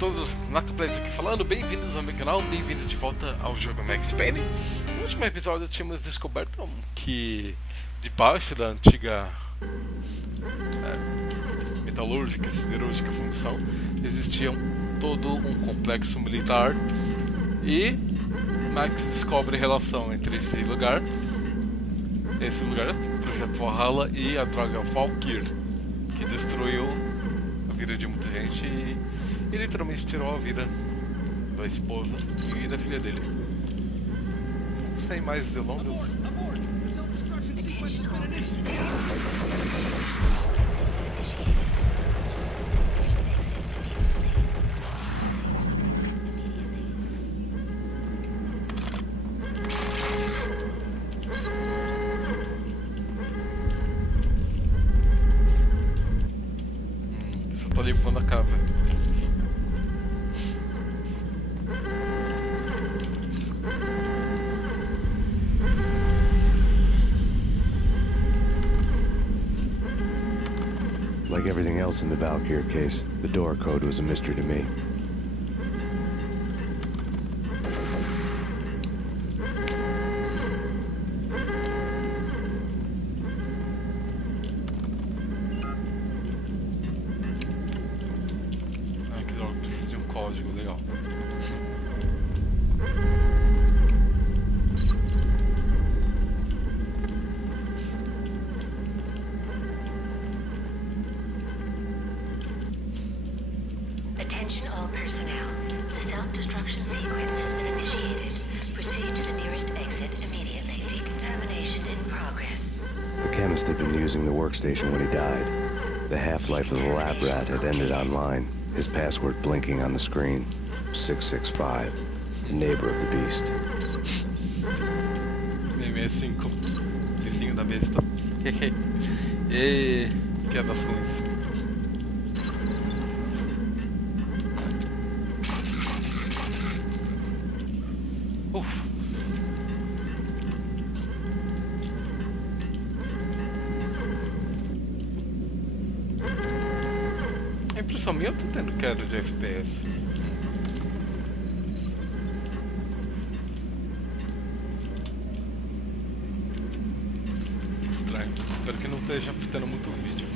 todos, Nacaplex aqui falando, bem-vindos ao meu canal, bem-vindos de volta ao jogo Max Payne. No último episódio tínhamos descoberto que debaixo da antiga metalúrgica, siderúrgica função, existia todo um complexo militar e Max descobre a relação entre esse lugar, o projeto Valhalla e a droga Valkyr, que destruiu a vida de muita gente e literalmente tirou a vida da esposa e da filha dele. Sem mais delongas. Tô limpando a casa. Like everything else in the Valkyr case, the door code was a mystery to me. Que droga, precisa de um código legal. Attention all personnel. The self-destruction sequence has been initiated. Proceed to the nearest exit immediately. Decontamination in progress. The chemist had been using the workstation when he died. The half-life of the lab rat had ended online, his password blinking on the screen. 665, the neighbor of the beast. 665, vizinho da besta. E piadas ruins. A impressão minha, eu tô tendo queda de FPS. Estranho. Espero que não esteja afetando muito o vídeo.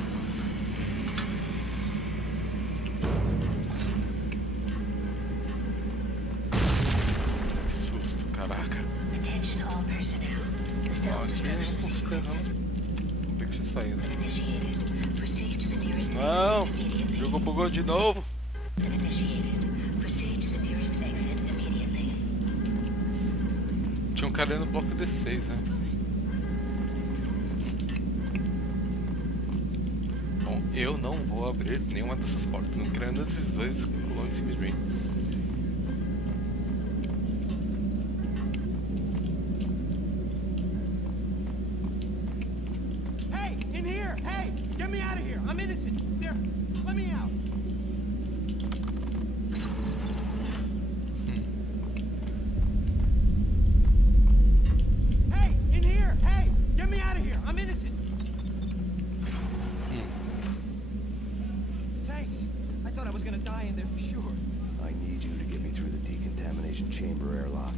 Que susto, caraca. Aqui não consigo não. Vou ter que sair. Não! O jogo bugou de novo. Tinha um cara no bloco D6, né? Bom, eu não vou abrir nenhuma dessas portas. Não criando esses dois colonos em cima de mim. Hey, in here! Hey, get me out of here! I'm innocent! There, let me out! Hey, in here! Hey, get me out of here! I'm innocent! Thanks. I thought I was gonna die in there for sure. I need you to get me through the decontamination chamber airlock.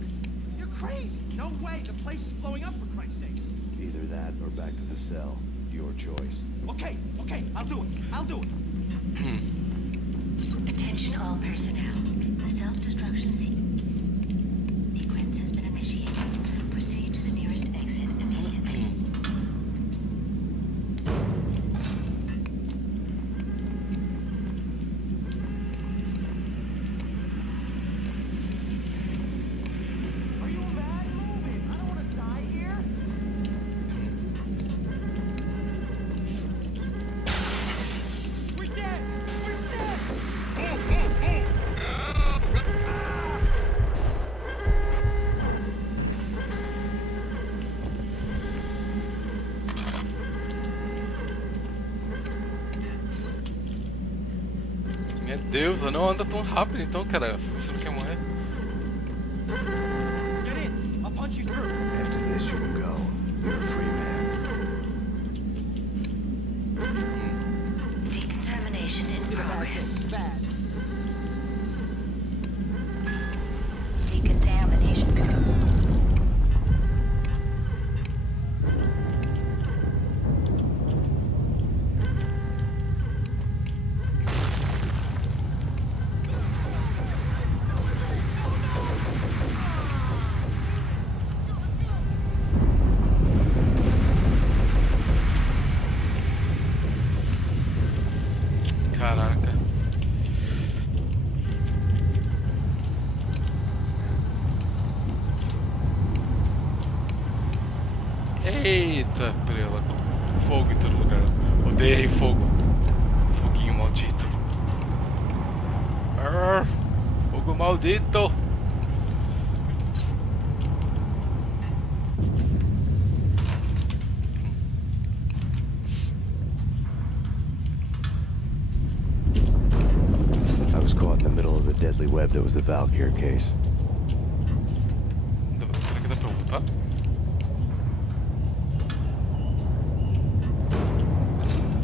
You're crazy! No way! The place is blowing up, for Christ's sake! Either that or back to the cell. Your choice. Okay, I'll do it. Attention all personnel. The self-destruction sequence has been initiated. Proceed to the nearest exit immediately. Are you mad? Move it! I don't want to die here! We're dead! We're dead! Meu Deus, eu não anda tão rápido então, cara. Você não quer morrer? Get in! I'll punch you through! After this, you can go. You're a free man. Decontamination in progress. Bad. Eita, prela. Fogo em todo lugar. Odeio fogo. Foguinho maldito. Arr, fogo maldito. I was caught in the middle of the deadly web that was the Valkyr case. Será que dá pra voltar?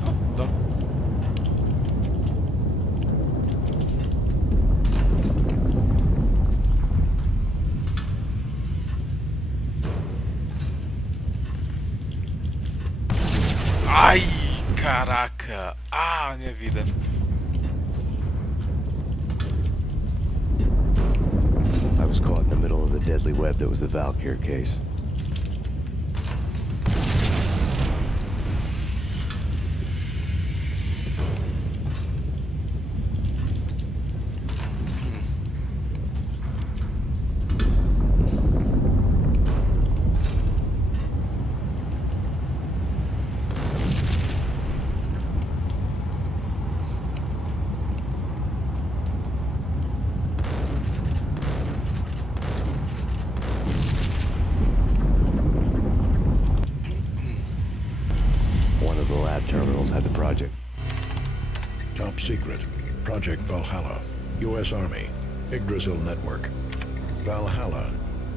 Ah, dá. Ai, caraca. Ah, minha vida. I was caught in the middle of the deadly web that was the Valkyr case. One of the lab terminals had the project. Top secret. Project Valhalla. U.S. Army. Yggdrasil Network. Valhalla.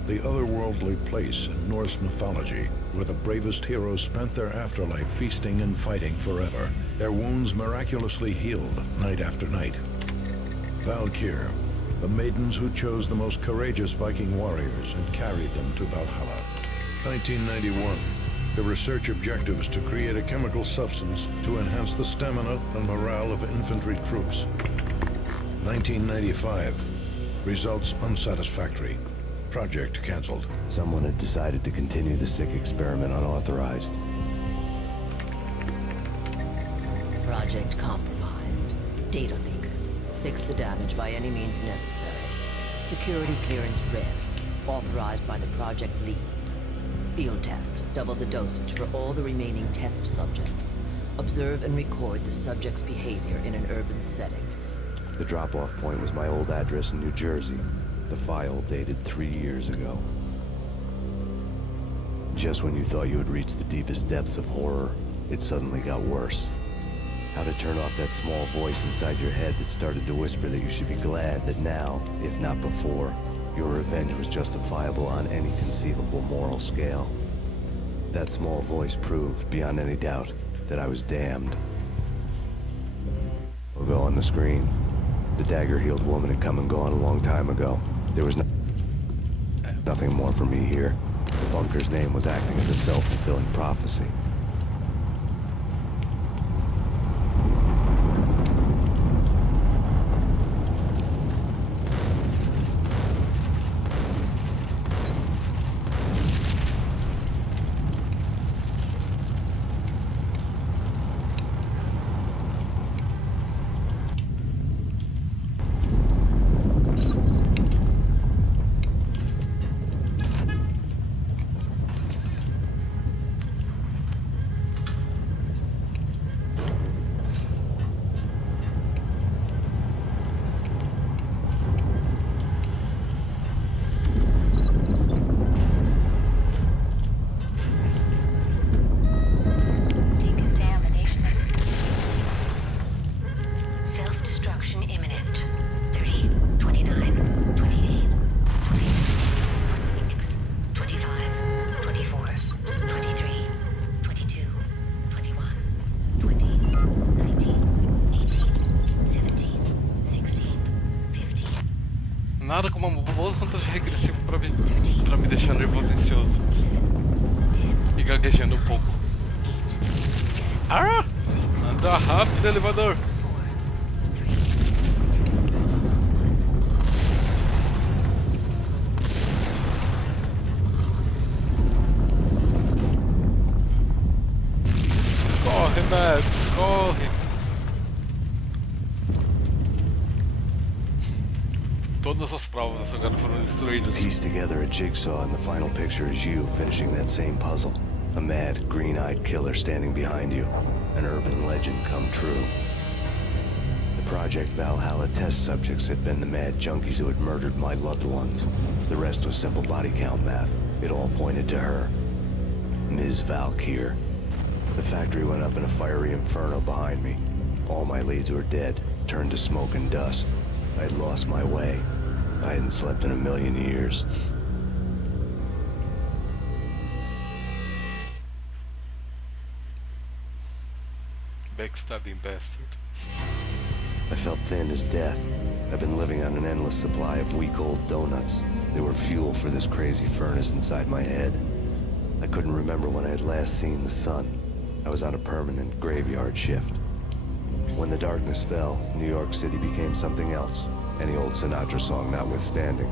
The otherworldly place in Norse mythology where the bravest heroes spent their afterlife feasting and fighting forever. Their wounds miraculously healed night after night. Valkyr. The maidens who chose the most courageous Viking warriors and carried them to Valhalla. 1991. The research objective is to create a chemical substance to enhance the stamina and morale of infantry troops. 1995. Results unsatisfactory. Project cancelled. Someone had decided to continue the sick experiment unauthorized. Project compromised. Data leak. Fix the damage by any means necessary. Security clearance red. Authorized by the project lead. Field test. Double the dosage for all the remaining test subjects. Observe and record the subject's behavior in an urban setting. The drop-off point was my old address in New Jersey. The file dated 3 years ago. Just when you thought you had reached the deepest depths of horror, it suddenly got worse. How to turn off that small voice inside your head that started to whisper that you should be glad that now, if not before, your revenge was justifiable on any conceivable moral scale. That small voice proved, beyond any doubt, that I was damned. We'll go on the screen. The dagger-heeled woman had come and gone a long time ago. There was nothing more for me here. The bunker's name was acting as a self-fulfilling prophecy. Nada como uma boa contagem regressiva pra me deixar nervoso e ansioso. E gaguejando um pouco. Ah! Anda rápido, elevador! Corre, Mads, corre! Todas as provas agora foram destruídas. Piece together a jigsaw and the final picture is you finishing that same puzzle. A mad, green-eyed killer standing behind you. An urban legend come true. The Project Valhalla test subjects had been the mad junkies who had murdered my loved ones. The rest was simple body count math. It all pointed to her. Ms. Valkyr. The factory went up in a fiery inferno behind me. All my leads were dead, turned to smoke and dust. I had lost my way. I hadn't slept in a million years. Backstabbing bastard. I felt thin as death. I've been living on an endless supply of week-old donuts. They were fuel for this crazy furnace inside my head. I couldn't remember when I had last seen the sun. I was on a permanent graveyard shift. When the darkness fell, New York City became something else. Any old Sinatra song notwithstanding.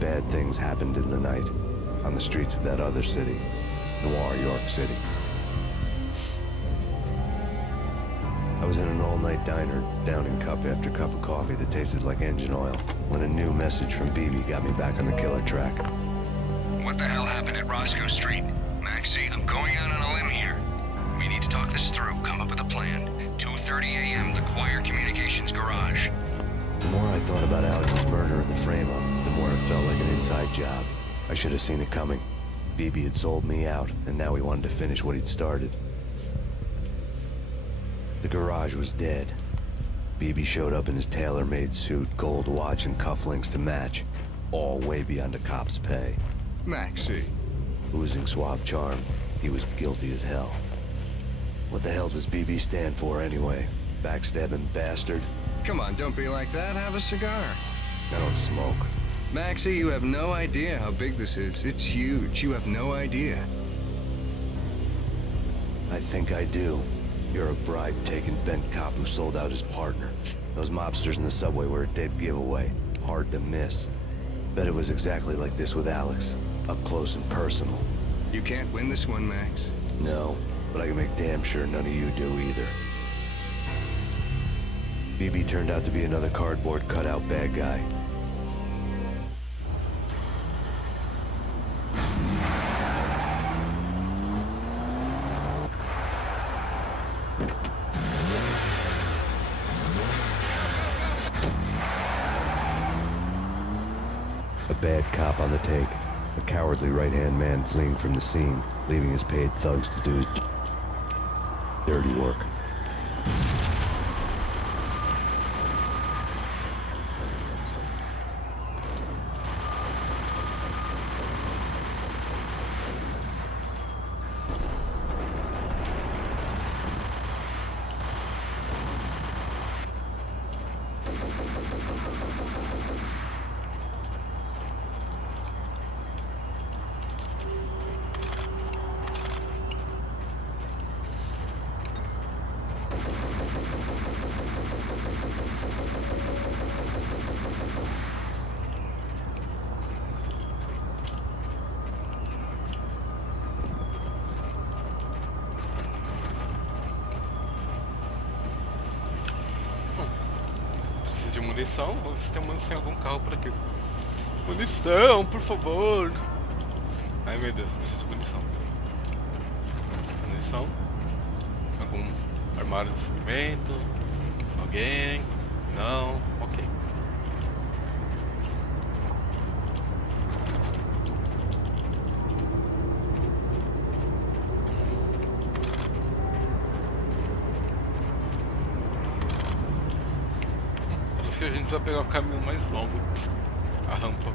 Bad things happened in the night. On the streets of that other city. Noir York City. I was in an all-night diner, downing cup after cup of coffee that tasted like engine oil, when a new message from BB got me back on the killer track. What the hell happened at Roscoe Street? Maxie, I'm going out on a limb here. We need to talk this through, come up with a plan. 2:30 a.m., the Choir Communications Garage. The more I thought about Alex's murder and the frame-up, the more it felt like an inside job. I should have seen it coming. BB had sold me out, and now he wanted to finish what he'd started. The garage was dead. BB showed up in his tailor-made suit, gold watch and cufflinks to match, all way beyond a cop's pay. Maxie. Oozing suave charm, he was guilty as hell. What the hell does BB stand for anyway? Backstabbing bastard? Come on, don't be like that. Have a cigar. I don't smoke. Maxie, you have no idea how big this is. It's huge. You have no idea. I think I do. You're a bribe-taking bent cop who sold out his partner. Those mobsters in the subway were a dead giveaway. Hard to miss. Bet it was exactly like this with Alex. Up close and personal. You can't win this one, Max. No, but I can make damn sure none of you do either. BB turned out to be another cardboard cutout bad guy. A bad cop on the take. A cowardly right-hand man fleeing from the scene, leaving his paid thugs to do his dirty work. De munição? Vou ver se tem munição em algum carro por aqui. Munição, por favor. Ai meu Deus, preciso de munição. Munição. Algum armário de suprimento? Alguém? Não? Ok. A gente vai pegar o caminho mais longo, a rampa.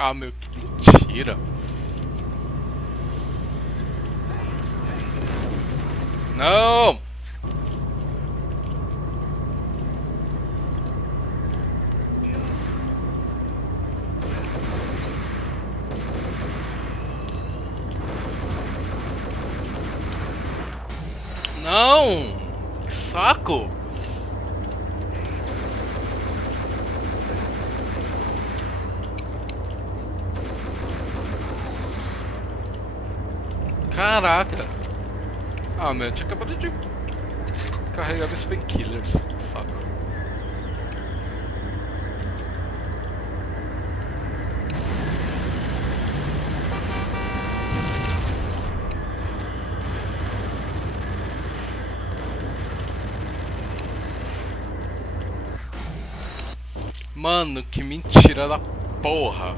Ah, meu, que mentira. Não! Não! Que saco! Caraca! Ah, meu, eu tinha acabado de carregar meus painkillers. Saco. Mano, que mentira da porra!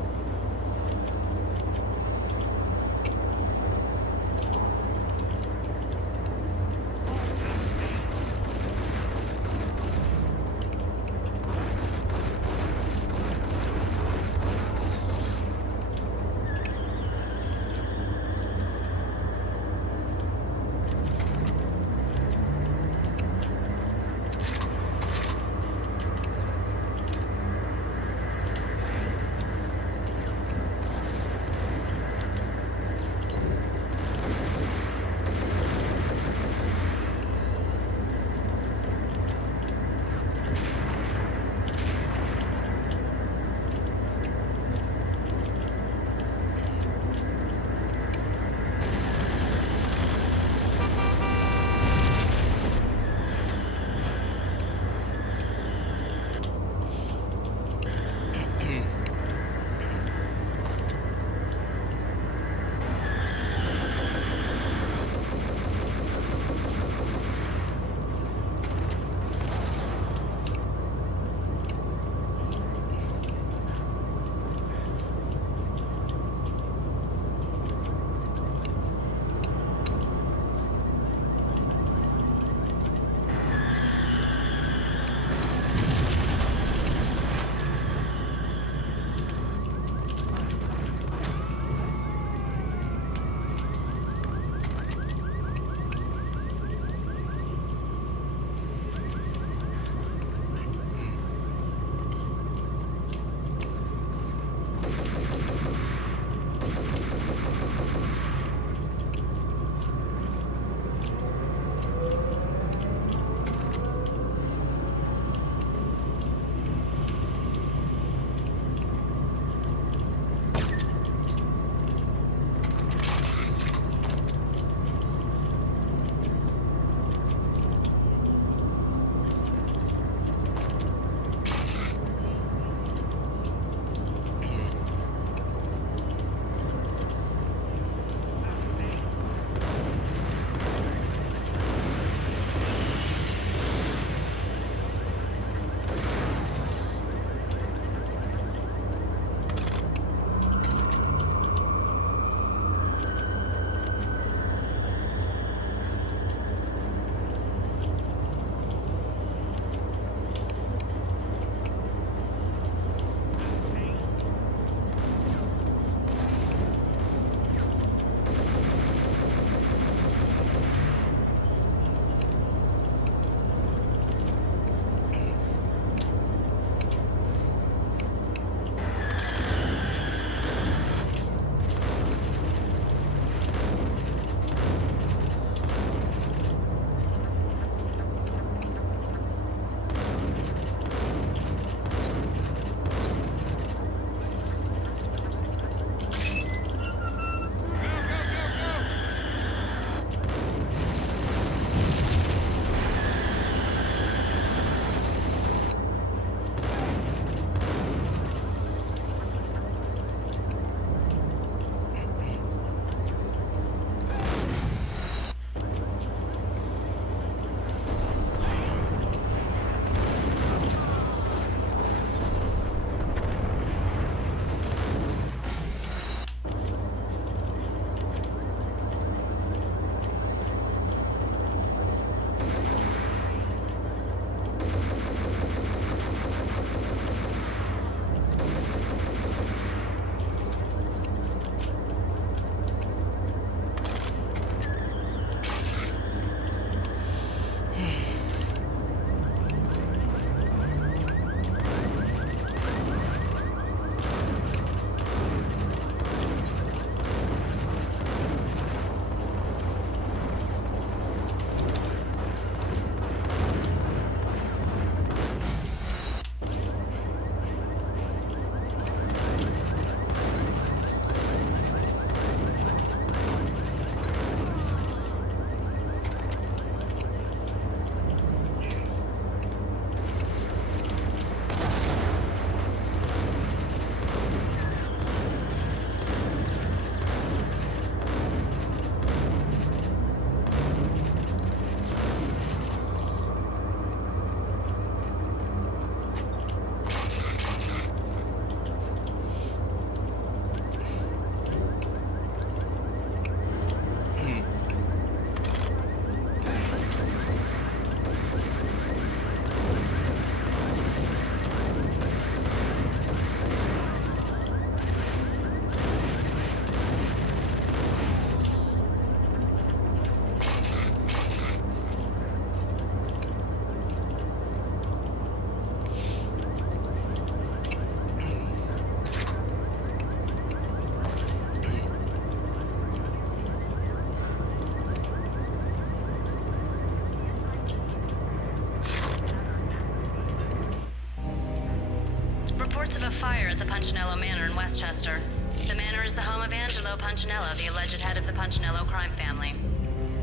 the Punchinello Manor in Westchester. The manor is the home of Angelo Punchinello, the alleged head of the Punchinello crime family.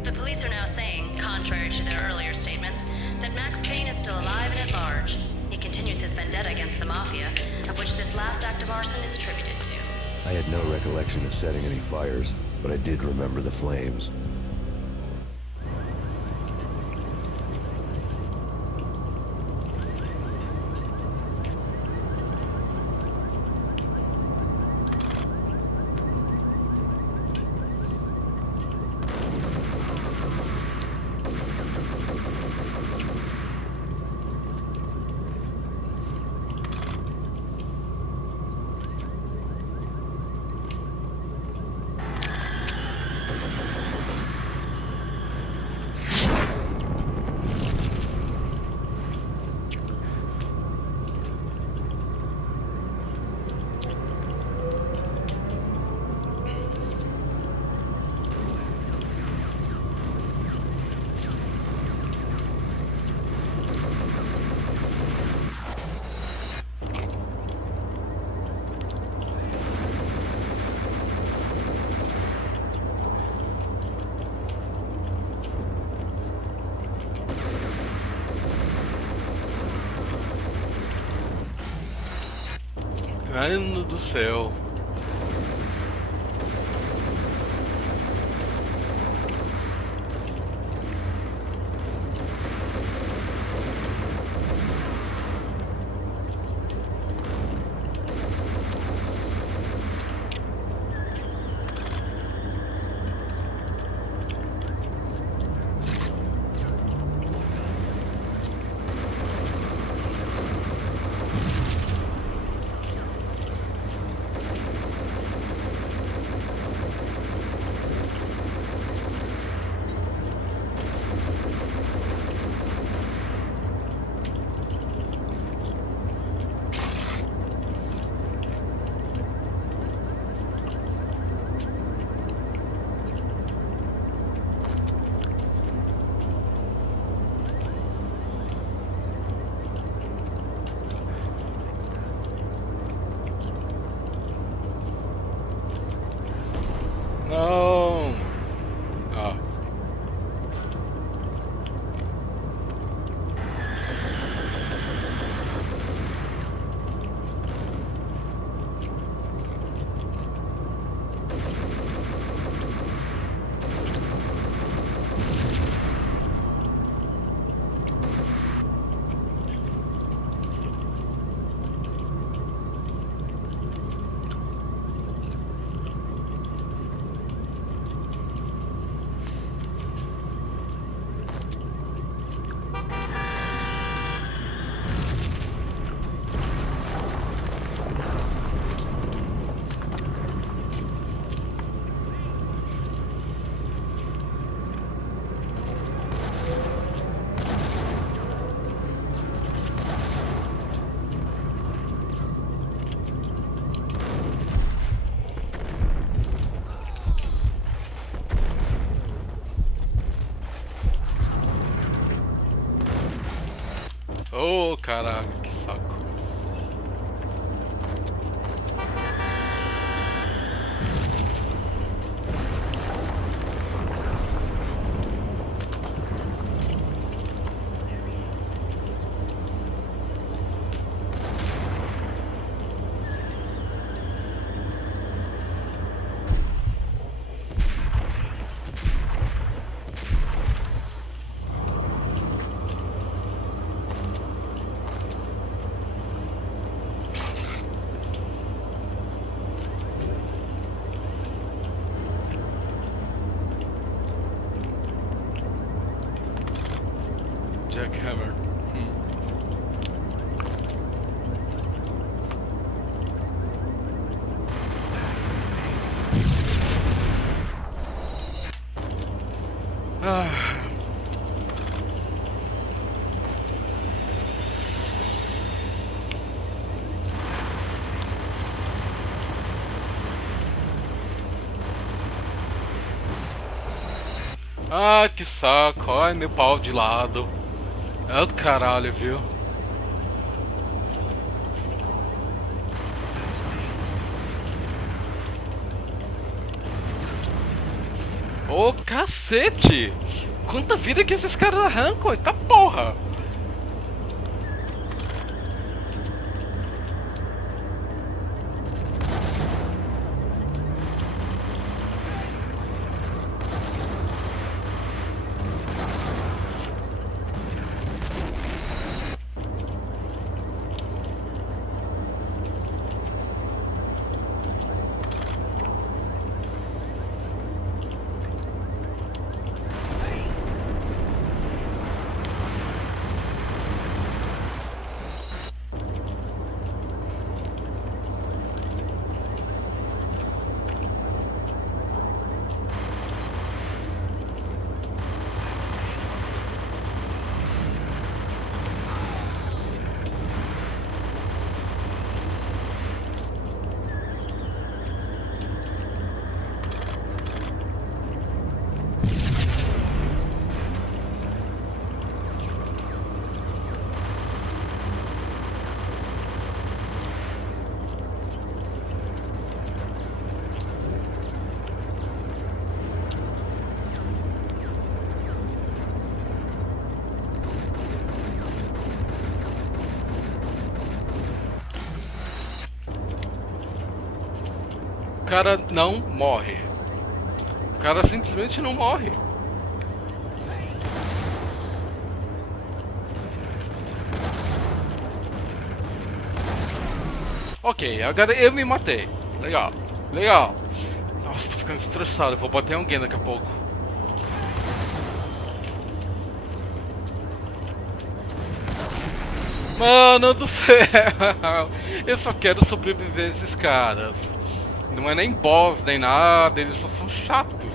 The police are now saying, contrary to their earlier statements, that Max Payne is still alive and at large. He continues his vendetta against the Mafia, of which this last act of arson is attributed to. I had no recollection of setting any fires, but I did remember the flames. Mano do céu. Não. Ah. Oh, caraca, que saco. Jackhammer. Ah. Ah, que saco. Ai, meu pau de lado. É o caralho, viu? Ô, cacete! Quanta vida que esses caras arrancam, eita porra! O cara não morre. O cara simplesmente não morre. Ok, agora eu me matei. Legal, legal. Nossa, tô ficando estressado. Eu vou bater alguém daqui a pouco. Mano do céu. Eu só quero sobreviver a esses caras. Não é nem boss, nem nada, eles só são chatos.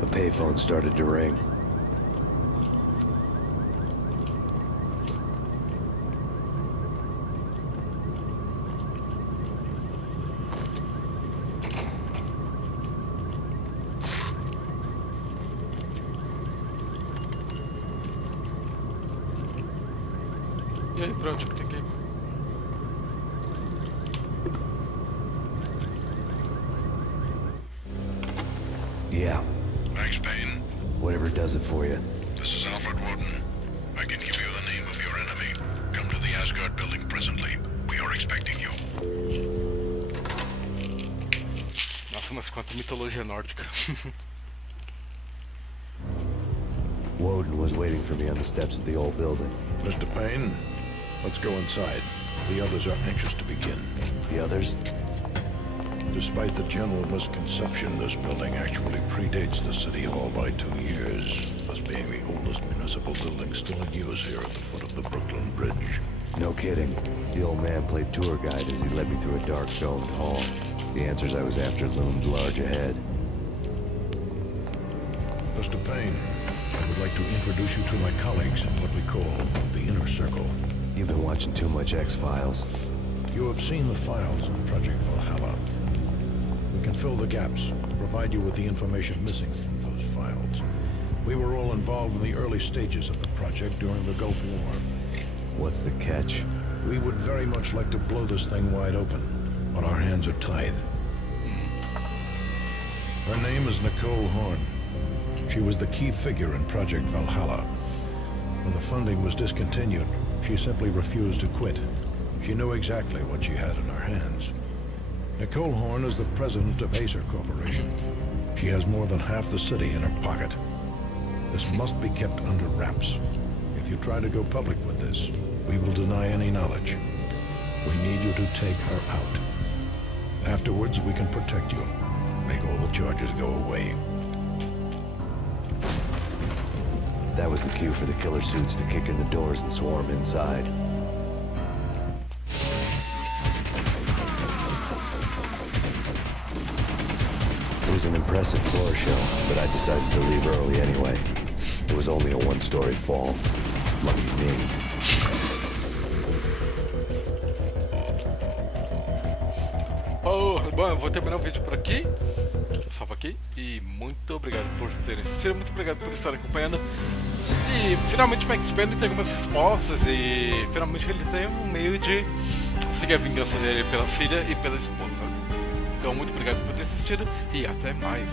A payphone started to ring. E aí, pra onde que tem que ir? Yeah, Thanks, Payne. whatever does it for you. This is Alfred Woden. I can give you the name of your enemy. Come to the Asgard building presently. We are expecting you. Nossa, mas quanta mitologia nórdica. Woden was waiting for me on the steps of the old building. Mr. Payne, let's go inside. The others are anxious to begin. The others? Despite the general misconception, this building actually predates the City Hall by 2 years, thus being the oldest municipal building still in use here at the foot of the Brooklyn Bridge. No kidding. The old man played tour guide as he led me through a dark domed hall. The answers I was after loomed large ahead. Mr. Payne, I would like to introduce you to my colleagues in what we call the Inner Circle. You've been watching too much X-Files. You have seen the files on Project Valhalla. We can fill the gaps, provide you with the information missing from those files. We were all involved in the early stages of the project during the Gulf War. What's the catch? We would very much like to blow this thing wide open, but our hands are tied. Her name is Nicole Horn. She was the key figure in Project Valhalla. When the funding was discontinued, she simply refused to quit. She knew exactly what she had in her hands. Nicole Horn is the president of Acer Corporation. She has more than half the city in her pocket. This must be kept under wraps. If you try to go public with this, we will deny any knowledge. We need you to take her out. Afterwards, we can protect you. Make all the charges go away. That was the cue for the killer suits to kick in the doors and swarm inside. It was an impressive floor show, but I decided to leave early anyway. It was only a one-story fall. Lucky me. Oh, bom, eu vou terminar o vídeo por aqui. Salva aqui. E muito obrigado por terem assistido, muito obrigado por estarem acompanhando. E finalmente o Max Payne tem algumas respostas e finalmente ele tem um meio de conseguir a vingança dele pela filha e pela esposa. Então muito obrigado por ter assistido e até mais.